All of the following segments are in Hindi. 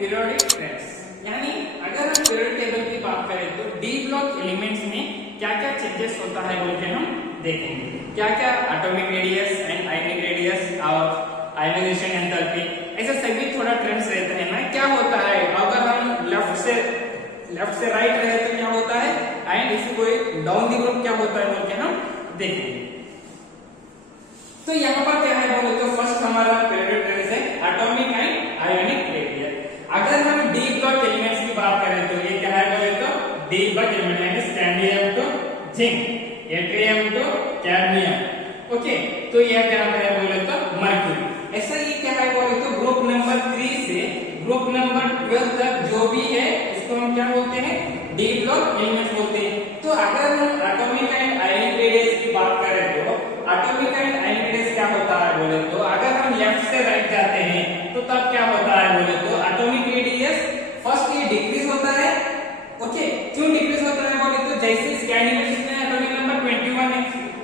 पीरियोडिक ट्रेंड्स, यानी अगर हम पीरियोडिक टेबल की बात करें तो डी ब्लॉक एलिमेंट्स में क्या क्या चेंजेस होता है बोल के हम देखेंगे। क्या क्या atomic radius and ionic radius और आयनाइजेशन एंथैल्पी, ऐसे सभी थोड़ा ट्रेंड्स रहते हैं ना। क्या होता है अगर हम लेफ्ट से राइट रहे तो क्या होता है, एंड इफ कोई डाउन द ग्रुप क्या होता है बोल के हम देखेंगे। तो यहाँ पर क्या है बोले तो फर्स्ट हमारा पीरियोडिक ट्रेंड्स है एटॉमिक एंड आयनिक रेडियस। अगर हम डी ब्लॉक एलिमेंट्स की बात करें तो ये क्या है बोले तो डी ब्लॉक एलिमेंट यानी scandium to zinc, yttrium to cadmium. Okay, तो ये क्या है बोले तो मर्क्यूरी। ऐसा ये क्या है बोले तो ग्रुप नंबर 3 से ग्रुप नंबर 12 तक जो भी है उसको हम क्या बोलते हैं, डी ब्लॉक एलिमेंट्स बोलते हैं। तो अगर हम एटॉमिक एंड आयनिक रेडियस की बात करें तो एटॉमिक एंड आयनिक रेडियस क्या होता है बोले तो अगर हम लेफ्ट से राइट जाते हैं तो तब क्या होता है बोले तो एटॉमिक रेडियस फर्स्ट ये डिक्रीज होता है। ओके, क्यों डिक्रीज होता है बोले तो जैसे स्कैंडियम में कितना है, एटॉमिक नंबर 21 है,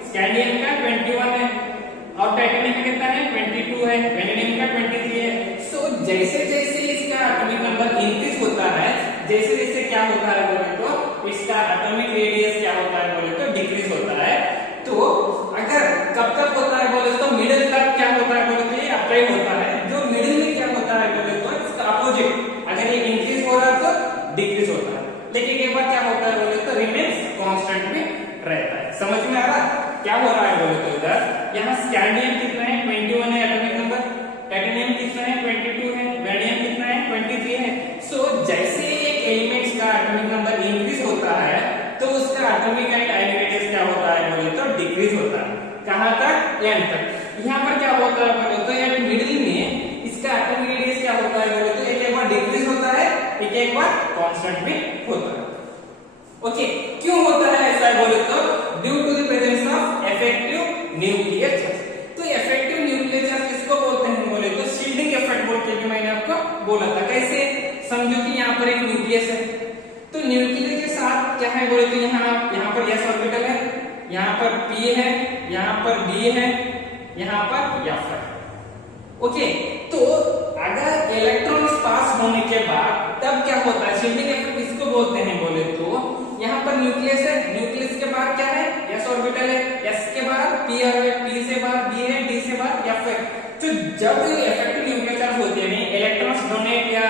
स्कैंडियम का 21 है और टाइटेनियम का कितना है 22 है, वेनेडियम का 23 है। सो जैसे जैसे इसका एटॉमिक नंबर इंक्रीज होता है, जैसे जैसे क्या होता है बोले तो इसका एटॉमिक रेडियस क्या होता है बोले तो डिक्रीज होता है। तो अगर कब तक होता है बोले तो मिडिल तक क्या होता है बोले तो ये अप्लाई होता है। जो मिडिल में क्या होता है बोले तो इसका अपोजिट, अगर ये इंक्रीज हो रहा है तो डिक्रीज होता है, लेकिन एक बार क्या होता है बोले तो रिमेन्स कांस्टेंट में रहता है। समझ में आ रहा क्या हो रहा है बोले तो इधर यहाँ स्कैंडियम कितना है 21 है एटॉमिक नंबर, टाइटेनियम कितना है 22 है, वेनेडियम कितना है 23 है। सो जैसे एक एलिमेंट्स का एटॉमिक नंबर इंक्रीज होता है तो उसका एटॉमिक एंड आयनिक रेडियस क्या होता है बोले तो डिक्रीज होता है। कहां तक, एंड तक। यहाँ पर क्या होता है बोले तो एट मिडिल में इसका एटॉमिक रेडियस क्या होता है बोले तो एक बार डिक्रीज होता है, एक बार कांस्टेंट में होता है। ओके, क्यों होता है ऐसा बोले तो due to the presence of effective nuclear charge. तो इफेक्टिव न्यूक्लियर चार्ज किसको बोलते हैं बोले तो शील्डिंग इफेक्ट बोल के भी मैंने आपको बोला था। कैसे, समझो कि यहाँ पर एक न्यूक्लियस है, तो न्यूक्लियस के साथ क्या है बोले तो यहाँ पर s ऑर्बिटल है, यहाँ पर p है, यहाँ पर d है, यहाँ पर f है। ओके, तो अगर इलेक्ट्रॉन्स पास होने के बाद तब क्या होता है, शील्डिंग इफेक्ट किसको बोलते हैं बोले तो यहाँ पर न्यूक्लियस है, न्यूक्लियस के बाहर क्या है s ऑर्बिटल है, s के बाहर p है, p से बाहर d है, d से बाहर f है। तो जब इफेक्टिव न्यूक्लियर चार्ज होते हैं इलेक्ट्रॉन्स डोनेट या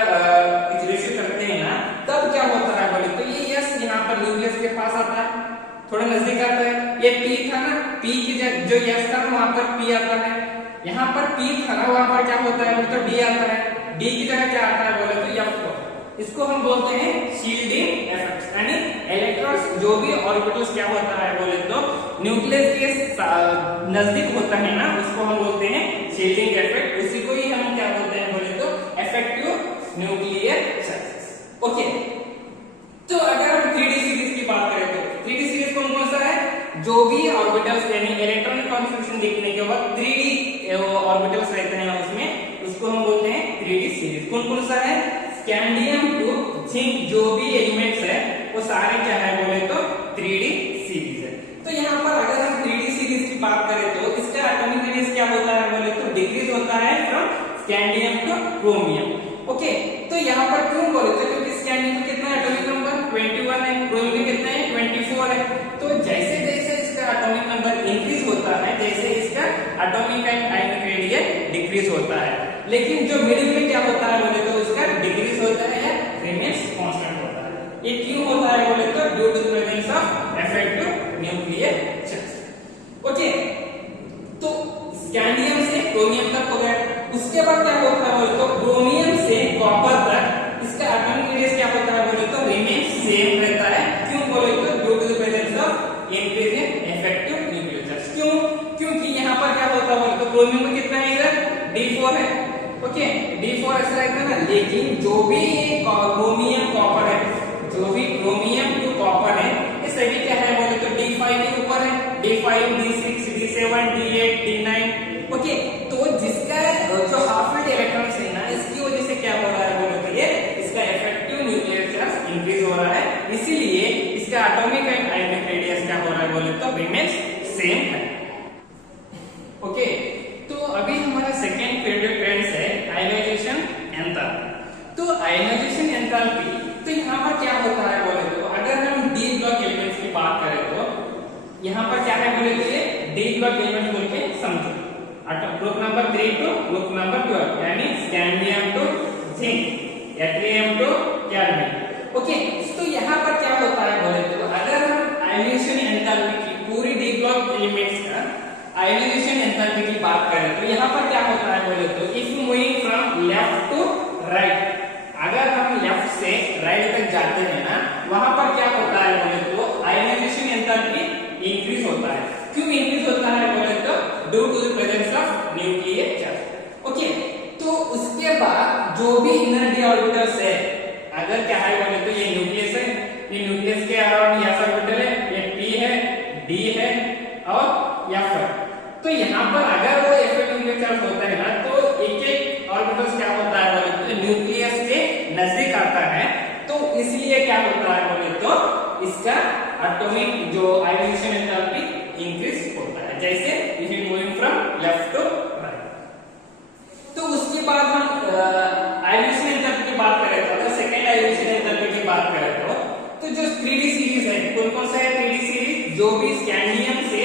रिसीव करते हैं ना, तब क्या होता है बोले तो ये s यहाँ पर न्यूक्लियस के पास आता है, थोड़ा नजदीक आता है। ये p था ना, p की जो s था वहां पर p आता है, यहाँ पर p था ना वहां पर क्या होता है बोले तो d आता है, d की जगह क्या आता है बोले तो f। इसको हम बोलते हैं शील्डिंग इफेक्ट, यानी इलेक्ट्रॉन्स जो भी ऑर्बिटल्स क्या होता है बोले तो न्यूक्लियस के नजदीक होता है ना, उसको हम बोलते हैं शील्डिंग इफेक्ट। उसी को ही हम क्या बोलते हैं बोले तो इफेक्टिव न्यूक्लियर चार्जेस। ओके, तो अगर हम 3D सीरीज की बात करें तो 3D सीरीज कौन कौन सा है, जो भी ऑर्बिटल्स यानी इलेक्ट्रॉनिक कॉन्फिगरेशन देखने के बाद 3D ऑर्बिटल्स रहते हैं उसमें, उसको हम बोलते हैं 3D सीरीज। कौन कौन सा है, स्कैंडियम टू जिंक जो भी एलिमेंट्स है वो सारे क्या है बोले तो 3D सीरीज है। तो यहाँ पर अगर हम 3D सीरीज की बात करें तो इसका एटॉमिक रेडियस क्या होता है बोले तो डिक्रीज होता है from scandium two chromium. Okay, तो यहाँ पर क्यों बोले तो क्योंकि स्कैंडियम में कितना एटॉमिक नंबर 21 है, क्रोमियम में कितना है 24 है। तो जैसे जैसे इसका एटॉमिक नंबर इंक्रीज होता है, जैसे इसका atomic and ionic radius decrease होता है, लेकिन जो मिडिल में क्या होता है बोले तो उसका डिक्रीज होता है या रिमेन्स कांस्टेंट होता है। ये क्यों होता है बोले तो due to the presence of effective nuclear charge. Okay, तो स्कैंडियम से क्रोमियम तक हो गया, उसके बाद क्या होता है बोले तो क्रोमियम से कॉपर तक इसका एटॉमिक रेडियस क्या होता है बोले तो रिमेन्स सेम रहता है। क्यों बोले तो due to the presence of increase in effective nuclear charge. क्यों, क्योंकि यहाँ पर क्या होता है बोले तो क्रोमियम में कितना है इधर d4 है। ओके, d4 ऐसा रहता है ना, लेकिन जो भी क्रोमियम कॉपर है, जो भी क्रोमियम टू कॉपर है ये सभी क्या है बोले तो d5 के ऊपर है, d5 d6 d7 d8 d9। Okay, तो जिसका जो हाफ फील्ड इलेक्ट्रॉन्स है ना, इसकी वजह से क्या हो रहा है बोले तो ये इसका इफेक्टिव न्यूक्लियर चार्ज इंक्रीज हो रहा है, इसीलिए इसका एटॉमिक एंड आयनिक रेडियस क्या हो रहा है बोले तो रिमेन्स सेम है। ओके, तो अभी हमारा सेकेंड पीरियड ट्रेंड्स है आयनाइजेशन एंथैल्पी। तो आयनाइजेशन एंथैल्पी, तो यहाँ पर क्या होता है बोले तो अगर हम डी ब्लॉक एलिमेंट्स की बात करें तो यहाँ पर क्या है बोले तो ये डी ब्लॉक एलिमेंट बोल के समझो। Group number 3 to group number 12 यानी scandium to zinc, yttrium to cadmium. Okay, तो यहाँ पर क्या होता है बोले तो अगर हम आयनाइजेशन एंथैल्पी की पूरी डी ब्लॉक एलिमेंट्स का आयनाइजेशन एंथैल्पी की बात करें तो यहाँ पर क्या होता है बोले तो if moving from left to right, अगर हम लेफ्ट से राइट तक जाते हैं ना, वहां पर क्या होता है बोले तो आयनाइजेशन एंथैल्पी इंक्रीज होता है। क्यों इंक्रीज होता है बोले तो due to the presence of nuclear charge. Okay, तो उसके बाद जो भी इनर डी ऑर्बिटल्स है, अगर क्या है बोले तो ये न्यूक्लियस है, ये न्यूक्लियस के अराउंड ये ऑर्बिटल है, ये p है, d है और f है। तो यहाँ पर अगर वो न्यूक्लियर चार्ज होता है ना, तो एक-एक ऑर्बिटल्स क्या होता है बोले तो न्यूक्लियस के नजदीक आता है, तो इसलिए क्या होता है बोले तो इसका एटॉमिक जो आयनाइजेशन एंथैल्पी इंक्रीज होता है, जैसे if it moving from left to right. तो उसके बाद हम आयनाइजेशन एंथैल्पी की बात करें तो अगर सेकंड आयनाइजेशन एंथैल्पी की बात करें तो जो 3D सीरीज है, कौन-कौन सा है 3D सीरीज, जो भी स्कैंडियम से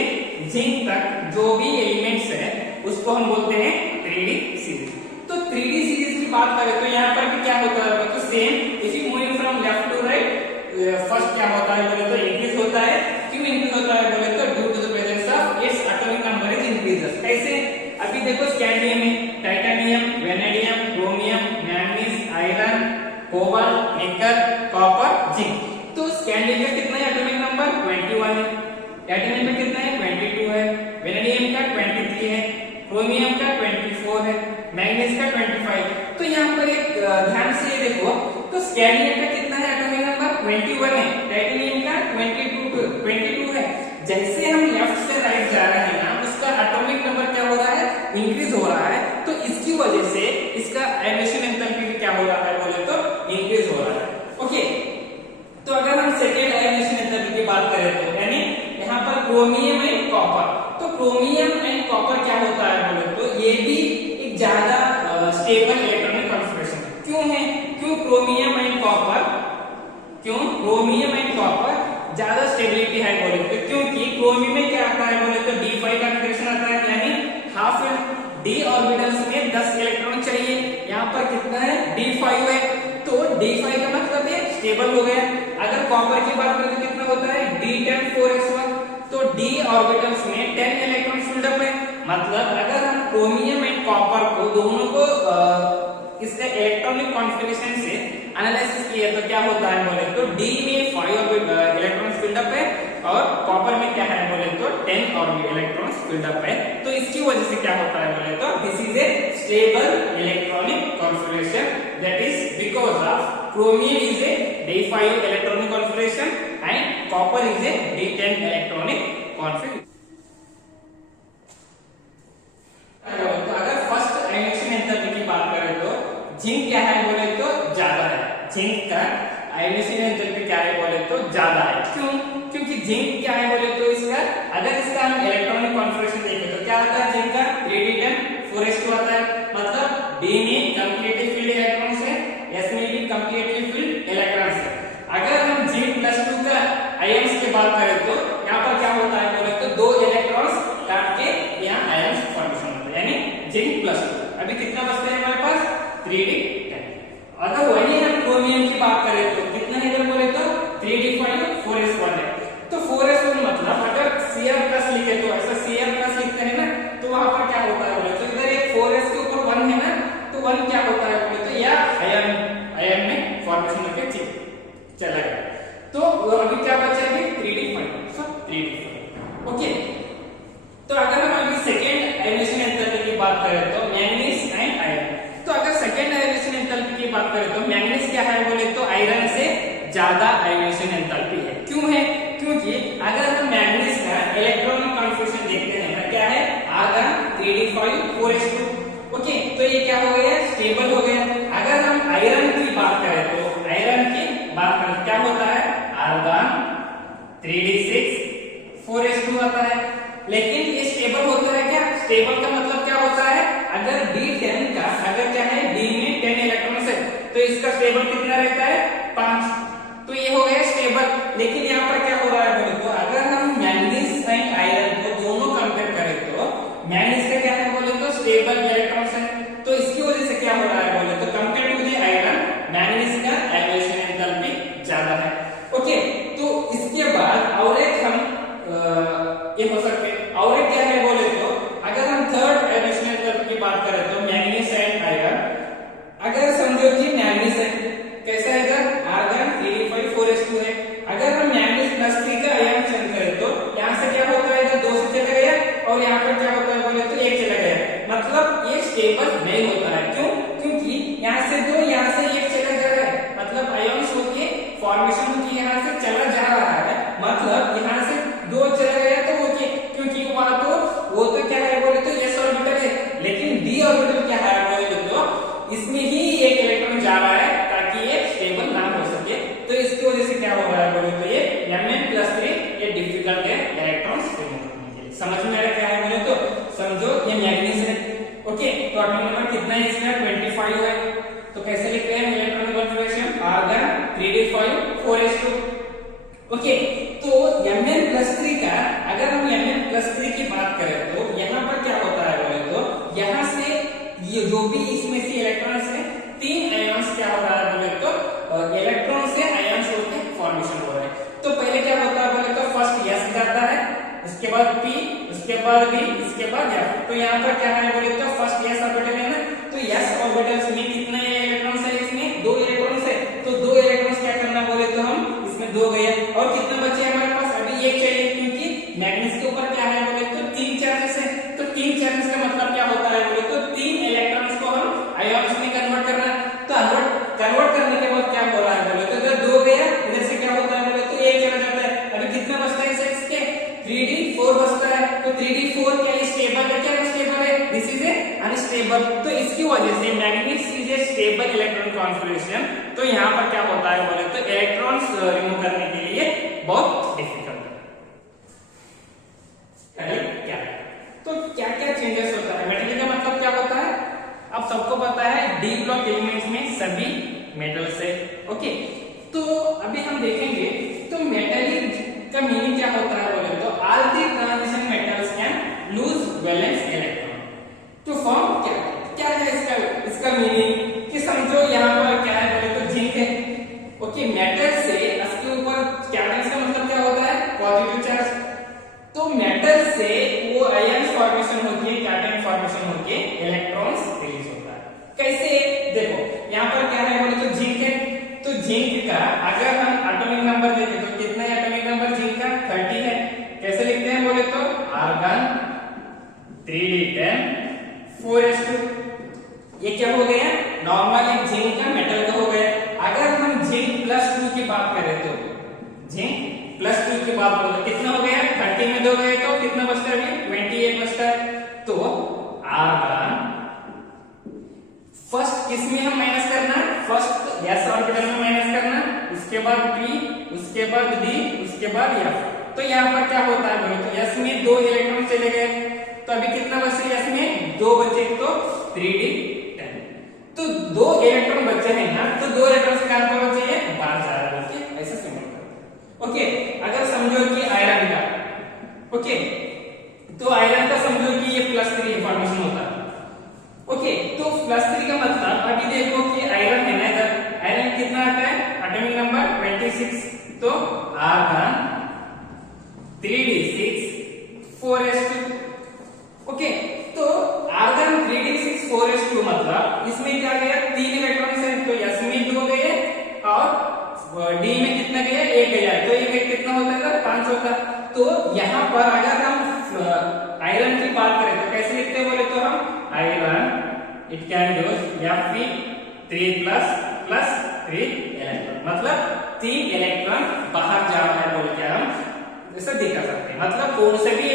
जिंक तक जो भी एलिमेंट्स है उसको हम बोलते हैं 3D सीरीज। तो 3D सीरीज की बात करें तो यहाँ पर भी क्या होता है तो same if you moving from left to right, first क्या होता है बोले तो इंक्रीज होता है। क्यों इंक्रीज होता है बोले तो due to the presence of its atomic number is increases. कैसे, अभी देखो स्कैंडियम में titanium, vanadium, chromium, manganese, iron, cobalt, nickel, copper, zinc. तो स्कैंडियम का कितना है एटॉमिक नंबर 21 है, टाइटेनियम का कितना है 22 है, वेनेडियम का 23 है, क्रोमियम का 24 है, मैंगनीज का 25। तो यहाँ पर एक ध्यान से ये देखो, तो स्कैंडियम का कितना है एटॉमिक नंबर 21 है, टाइटेनियम का 22 है। जैसे हम लेफ्ट से राइट जा रहे हैं ना, उसका एटॉमिक नंबर क्या हो रहा है, इंक्रीज हो रहा है। तो इसकी वजह से इसका आयनाइजेशन एंथैल्पी भी क्या हो रहा है बोले तो इंक्रीज हो रहा है। ओके, तो अगर हम सेकेंड आयनाइजेशन एंथैल्पी की बात करें तो यानी यहाँ पर क्रोमियम एंड कॉपर, तो क्रोमियम एंड कॉपर क्या होता है बोले तो ये भी एक ज्यादा स्टेबल इलेक्ट्रॉनिक कॉन्फिगरेशन है। क्यों है, क्यों क्रोमियम एंड कॉपर ज्यादा स्टेबिलिटी है बोले तो क्योंकि क्रोमियम में क्या आता है बोले तो d5 कॉन्फिगरेशन आता है, यानी हाफ d ऑर्बिटल्स में 10 इलेक्ट्रॉन चाहिए, यहाँ पर कितना है d5 है, तो d5 का मतलब है स्टेबल हो गया। अगर कॉपर की बात करें तो कितना होता है d10 4s1, तो d ऑर्बिटल्स में 10 इलेक्ट्रॉन फिल्ड अप है। मतलब अगर हम क्रोमियम एंड कॉपर को दोनों को इसके इलेक्ट्रॉनिक कॉन्फिगरेशन से एनालिसिस किया तो क्या होता है बोले तो d में 5 इलेक्ट्रॉन फिल्ड अप है और कॉपर में क्या है बोले तो 10 और इलेक्ट्रॉन फिल्ड अप है। तो इसकी वजह से क्या होता है बोले तो this is a stable electronic configuration, that is because of chromium is a d5 electronic configuration and copper is a d10 electronic configuration। तो अगर फर्स्ट आयनाइजेशन एंथैल्पी की बात करें तो जिंक क्या है बोले तो ज्यादा है, जिंक का आयनाइजेशन एंथैल्पी क्या है बोले तो ज्यादा है। क्यों, क्योंकि जिंक क्या है बोले तो इसका अगर इसका हम इलेक्ट्रॉनिक कॉन्फिगरेशन देखें तो क्या आता है जिंक का 3d10 4s2 आता है। मतलब d में कंप्लीटली फील्ड इलेक्ट्रॉन्स है, s में भी कंप्लीटली फील्ड इलेक्ट्रॉन्स है। अगर हम Zn+2 का आयन्स की बात करें तो यहाँ पर क्या होता है बोले तो 2 इलेक्ट्रॉन्स काट के यहाँ आयन्स फॉर्मेशन होता है, यानी Zn+2। अभी कितना बचता है हमारे पास 3d10। अगर वही हम क्रोमियम की बात करें तो कितना है इधर बोले तो 3d5 4s1 है। तो 4s1 मतलब अगर Cr+ लिखे तो ऐसा Cr+ लिखते हैं ना, तो वहां पर क्या होता है बोले तो इधर एक 4s के ऊपर 1 है ना, तो 1 क्या होता है बोले तो या आयन में फॉर्मेशन होकर चला गया। तो अभी क्या बचा है 3d5, सो 3d5। ओके, तो अगर हम अभी सेकेंड आयनाइजेशन एंथैल्पी की बात करें तो मैंगनीज एंड आयरन। तो अगर सेकेंड आयनाइजेशन एंथैल्पी की बात करें तो मैंगनीज क्या है बोले तो आयरन से ज्यादा आयनाइजेशन एंथैल्पी है। क्यों है, क्योंकि अगर हम मैंगनीज का इलेक्ट्रॉनिक कॉन्फिगरेशन देखते हैं तो क्या है आर्गन 3d5 4s2। ओके, तो ये क्या हो गया स्टेबल हो गया। अगर हम आयरन की बात करें तो आयरन की बात करें क्या होता है आर्गन 3d6 4s2 आता है, लेकिन ये स्टेबल होता है क्या, स्टेबल का मतलब क्या होता है अगर d10 का अगर क्या है d में 10 इलेक्ट्रॉन्स है तो इसका स्टेबल कितना रहता है 5, तो ये हो गया स्टेबल। लेकिन यहाँ पर क्या हो रहा है बोले तो अगर हम मैंगनीज एंड आयरन को दोनों कंपेयर करें तो मैंगनीज का क्या है बोले तो स्टेबल इलेक्ट्रॉन्स है, तो इसकी वजह से क्या हो रहा है बोले तो compare to the iron manganese का एलिवेशन एंथैल्पी ज्यादा है। ओके, तो इसके बाद और एक हम ये हो सकते और एक क्या है बोले तो अगर हम थर्ड एलिवेशन एंथैल्पी की बात करें तो मैंगनीज एंड आयरन, अगर समझो कि मैंगनीज है कैसा है इधर आर्गन 3d5 4s2 है, अगर हम मैंगनीज +3 का आयन चेंज करें तो यहाँ से क्या होता है इधर 2 से चला गया और यहाँ पर क्या होता है बोले तो 1 चला गया, मतलब ये स्टेबल नहीं होता है। क्यों? क्योंकि यहाँ से 2 यहाँ से 1 चला जा रहा है, मतलब आयन्स होके फॉर्मेशन होके यहाँ से चला जा रहा है, मतलब यहाँ से 2 चला गया तो ओके, क्योंकि वहां तो वो तो क्या है बोले तो s ऑर्बिटल है, लेकिन d ऑर्बिटल क्या है बोले तो इसमें ही एक इलेक्ट्रॉन जा रहा है ताकि ये स्टेबल ना हो सके, तो इसकी वजह से क्या हो रहा है बोले तो ये Mn+3 ये डिफिकल्ट है इलेक्ट्रॉन्स रिमूव करने के लिए। समझ में आ रहा क्या है बोले तो समझो ये मैग्नीज है। ओके, तो एटॉमिक नंबर कितना है इसमें 25 है, तो कैसे लिखते हैं electron configuration argon 3d5 4s2। Okay, तो Mn+3 का अगर हम Mn+3 की बात करें तो यहाँ पर क्या होता है बोले तो यहाँ से ये जो भी इसमें से इलेक्ट्रॉन्स है 3 आयन्स क्या हो रहा है बोले तो इलेक्ट्रॉन से आयन्स होते फॉर्मेशन हो रहा है। तो पहले क्या होता है बोले तो फर्स्ट s जाता है, उसके बाद p, उसके बाद b, इसके बाद f। तो यहाँ पर क्या है बोले तो फर्स्ट s ऑर्बिटल है ना, तो s ऑर्बिटल्स में कितने इलेक्ट्रॉन्स है इसमें 2 इलेक्ट्रॉन्स है, तो 2 इलेक्ट्रॉन्स क्या करना बोले तो हम इसमें 2 गए और कितने बचे हमारे पास अभी 1 चाहिए, क्योंकि मैग्नीज के ऊपर क्या है बोले तो 3 चार्जेस है, तो 3 चार्जेस का मतलब क्या होता है बोले तो 3 इलेक्ट्रॉन्स को हम आयन्स में कन्वर्ट करना, तो कन्वर्ट करने के बाद क्या हो रहा है बोले तो इधर 2 गया, इधर से क्या होता है बोले तो 1 चला जाता है, अभी कितना बचता है इस के 3d4 बचता है, तो 3d4 क्या ये स्टेबल है क्या अनस्टेबल है, दिस इज ए अनस्टेबल, तो इसकी वजह से manganese is a stable electron configuration. तो यहाँ पर क्या होता है बोले तो इलेक्ट्रॉन्स रिमूव करने के लिए बहुत डिफिकल्ट है। क्या तो क्या क्या चेंजेस होता है मेटल का मतलब क्या होता है, अब सबको पता है डी ब्लॉक एलिमेंट्स में सभी मेटल्स है। ओके, तो अभी हम देखेंगे तो मेटालिक का मीनिंग क्या होता है बोले तो all the transition metals can lose valence electron. तो फॉर्म क्या है इसका मीनिंग कि समझो यहाँ पर क्या है बोले तो जिंक है। ओके, मेटल से इसके ऊपर कैटन्स का मतलब क्या होता है पॉजिटिव चार्ज, तो मेटल से वो आयन फॉर्मेशन होती है, कैटन फॉर्मेशन होती है, इलेक्ट्रॉन्स रिलीज होता है। कैसे देखो यहाँ पर क्या है बोले तो जिंक है, तो जिंक का अगर हम एटॉमिक नंबर देखें तो कितना है एटॉमिक नंबर जिंक का 30 है, कैसे लिखते हैं बोले तो आर्गन 3d10 4s2, ये क्या हो गया नॉर्मल एक जिंक का मेटल का हो गया। अगर हम जिंक +2 की बात करें तो जिंक +2 की बात करें तो कितना हो गया 30 में 2 गए तो कितना बचता है 28 बचता है, तो आर्गन फर्स्ट किसमें हम माइनस करना, फर्स्ट s ऑर्बिटल में माइनस करना, उसके बाद p, उसके बाद d, उसके बाद f। तो यहाँ पर क्या होता है बोले तो s में 2 इलेक्ट्रॉन चले गए, तो अभी कितना बचे s में 2 बचे, तो 3d10, तो 2 इलेक्ट्रॉन बचे हैं ना, तो 2 इलेक्ट्रॉन कहां पर बचे हैं बाहर जा रहे हैं। ओके, ऐसा सिंबल करते हैं। ओके, अगर समझो कि आयरन का, ओके तो आयरन का समझो कि ये +3 फॉर्मेशन होता है। ओके, तो +3 का मतलब अभी देखो कि आयरन है ना, इधर आयरन कितना आता है एटॉमिक नंबर 26, तो आर्गन 3d6 4s2। ओके, तो आर्गन 3d6 4s2 मतलब इसमें क्या गया 3 इलेक्ट्रॉन्स है, तो s में 2 गए और d में कितना गया 1 गया, तो ये कितना होता है 5 होता। तो यहाँ पर अगर हम आयरन की बात करें तो कैसे लिखते हैं बोले तो हम iron it can use Fe3++3 electron, मतलब 3 इलेक्ट्रॉन बाहर जा रहा है बोल के हम ऐसा दिखा सकते हैं। मतलब कौन से भी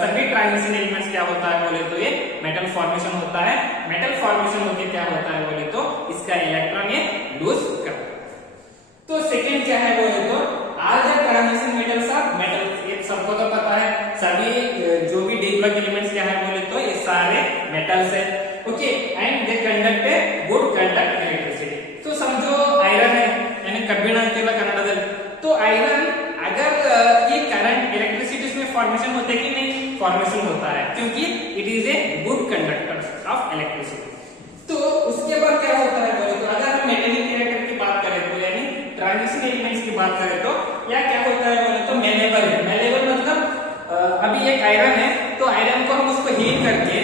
सभी ट्रांजिशन एलिमेंट्स क्या होता है बोले तो ये मेटल फॉर्मेशन होता है, मेटल फॉर्मेशन होके क्या होता है बोले तो इसका इलेक्ट्रॉन ये लूज करता है। तो सेकंड क्या है बोले तो all the transition metals are metals, ये सबको तो पता है सभी जो भी डी ब्लॉक एलिमेंट्स क्या है बोले तो ये सारे मेटल्स है। Okay, and they conduct a good conduct electricity. तो होता है, क्योंकि it is a good conductor of electricity. तो उसके बाद क्या होता है बोले तो अगर हम मेटेलिक कैरेक्टर की बात करें तो यानी ट्रांजिशन एलिमेंट्स की बात करें तो या क्या होता है बोले तो मेलेबल है। मेलेबल मतलब अभी एक आयरन है तो आयरन को हम उसको हीट करके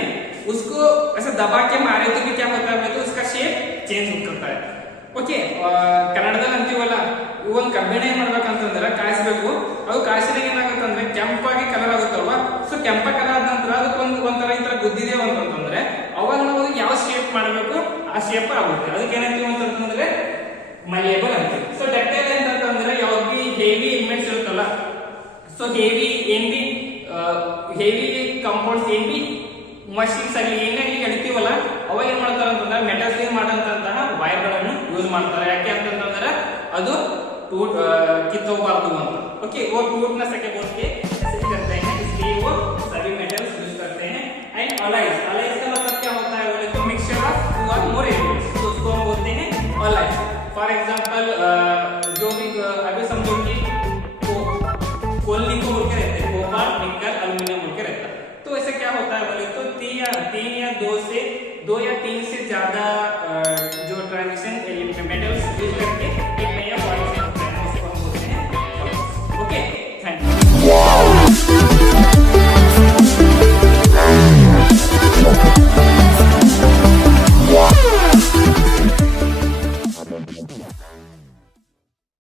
उसको ऐसे दबा के मारे तो भी क्या होता है तो उसका शेप चेंज करता है। ಓಕೆ, ಕನ್ನಡದಲ್ಲಿ ಅಂತೀವಲ್ಲ ಒಂದು ಕಬ್ಬಿಣ ಏನ್ ಮಾಡ್ಬೇಕಂತಂದ್ರೆ ಕಾಯಿಸಬೇಕು, ಅದು ಕಾಯಿಸಿದಾಗ ಏನಾಗುತ್ತಂದ್ರೆ ಕೆಂಪಾಗಿ ಕಲರ್ ಆಗುತ್ತಲ್ವಾ, ಸೊ ಕೆಂಪ ಕಲರ್ ಆದ ನಂತರ ಅದಕ್ಕೆ ಒಂಥರ ಈ ತರ ಗುದ್ದಿದೇವು ಅಂತಂದ್ರೆ ಅವಾಗ ನಾವು ಯಾವ ಶೇಪ್ ಮಾಡಬೇಕು ಆ ಶೇಪ್ ಆಗುತ್ತೆ, ಅದಕ್ಕೆ ಏನಂತೀವಿ ಅಂತಂದ್ರೆ ಮಲೇಬಲ್ ಅಂತೀವಿ। ಸೊ ಡಕ್ಟೈಲ್ ಅಂತಂದ್ರೆ ಯಾವ್ದು ಬಿ ಹೆವಿ ಎಲಿಮೆಂಟ್ಸ್ ಇರುತ್ತಲ್ಲ, ಸೊ ಹೆವಿ ಕಂಪೌಂಡ್ಸ್ ಏನ್ ಬಿ ಮಷೀನ್ಸ್ ಆಗಲಿ ಏನಾಗಲಿ ಎಳಿತೀವಲ್ಲ ಅವಾಗ ಏನ್ ಮಾಡ್ತಾರೆ ಅಂತಂದ್ರೆ ಮೆಟಲ್ಸ್ ಏನ್ ಮಾಡಂತಹ ವೈರ್ ಗಳನ್ನು ಯೂಸ್ ಮಾಡ್ತಾರೆ, ಯಾಕೆ ಅಂತಂದ್ರೆ ಅದು टूट ಕಿತ್ತೋಗಬಾರದು ಅಂತ। ओके, वो टूट ना सके बोल के ऐसे करते हैं, इसलिए वो सभी मेटल्स यूज करते हैं। एंड अलॉयज, अलॉयज का मतलब क्या होता है बोले तो मिक्सचर ऑफ टू और मोर एलिमेंट्स, तो उसको हम बोलते हैं अलॉयज। फॉर एग्जांपल जो भी अभी समझो कि कोयले को बोल के रहते हैं कोबाल्ट, निकल, एल्युमिनियम बोल के रहता है। तो ऐसे क्या होता है बोले तो तीन या दो या तीन से ज्यादा